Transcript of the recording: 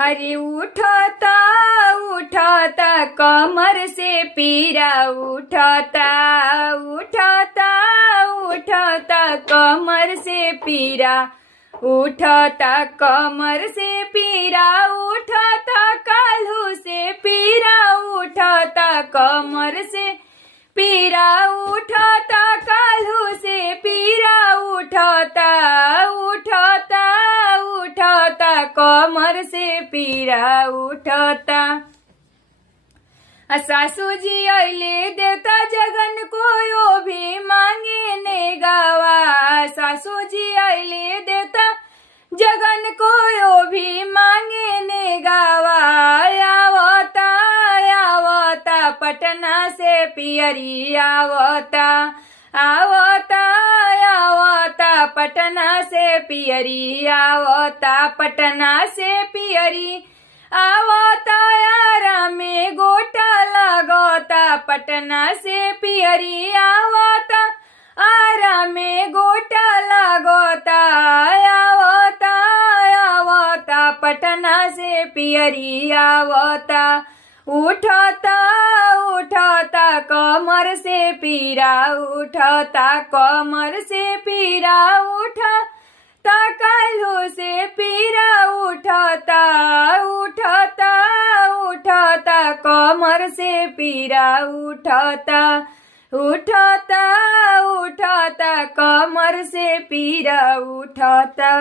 हरे उठता उठता कमर से पीरा उठता उठता उठता कमर से पीरा उठता कमर से पीरा उठता काल्हू से पीरा उठता कमर से पीरा उठता काल्हू से पीरा उठता उठता उठता कमर से पीरा उठता। सासू जी अले देवता जगन को भी मांगे ने गावा सासू जी अले देवता जगन को भी मांगे ने गावा आवता आवता पटना से पियरी आवता आवता आवता पटना से पियरी आवता पटना से पियरी आवता यारा में गोटा लगता पटना से पियरी आवता आरा में गोटा लगता आवता आवता पटना से पियरी आवता उठता उठता कमर से पीरा उठता कमर से पीरा उठता काल्हू से पीरा उठता उठता उठता कमर से पीरा उठता उठता उठता कमर से पीरा उठता।